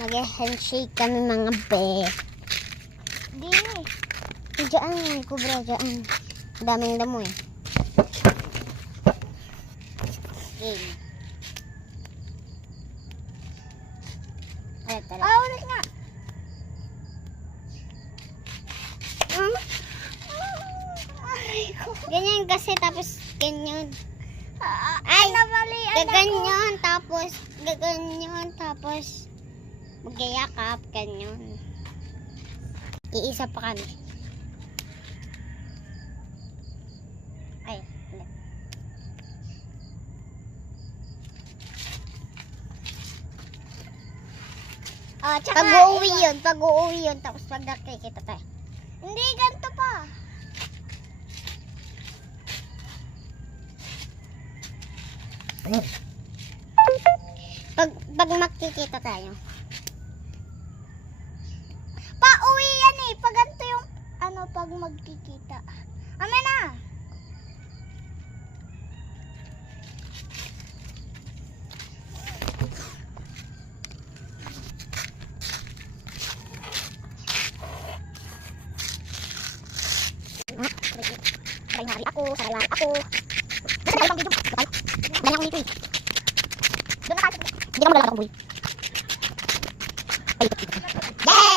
Mag-handshake kami mga be. Dini. Diyan, may kubra diyan. Daming damo eh. Game. Ay, tara. Ah, ulit nga. Ay, ko. Ganyan kasi tapos ganyan. Ay, nabalian ako. Gaganyan tapos gaganyan tapos magyayakap ganyan. Iisa pa kami. Ay, wala. Oh, tsaka, Pag-uuwi yun, tapos pag nakikita tayo. hindi, ganito pa. Pag makikita tayo. Pauwi yan eh. Pag ganito yung, pag magkikita. Amen na. Saray ako. Dala akong video. Dala akong video eh. Doon na tayo. Hindi ka maglalakang buhay. Ay,